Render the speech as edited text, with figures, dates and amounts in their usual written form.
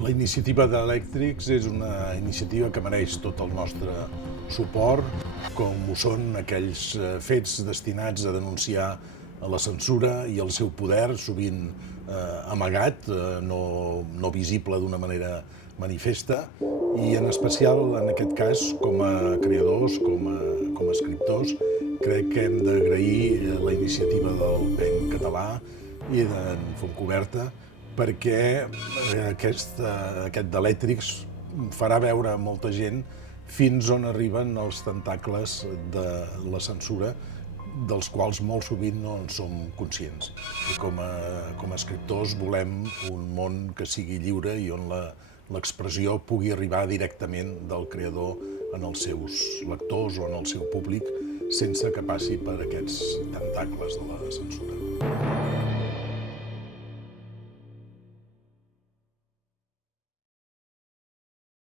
La iniciativa d'Elèctrics és una iniciativa que mereix tot el nostre suport, com ho són aquells fets destinats a denunciar la censura i el seu poder, sovint amagat, no visible d'una manera manifesta, i en especial en aquest cas, com a creadors, com a escriptors, crec que hem d'agrair la iniciativa del PEN català i d'en Fontcoberta, perquè aquest d'Elèctrics farà veure a molta gent fins on arriben els tentacles de la censura, dels quals molt sovint no en som conscients. I com a escriptors volem un món que sigui lliure i on l'expressió pugui arribar directament del creador en els seus lectors o en el seu públic, sense que passi per aquests tentacles de la censura.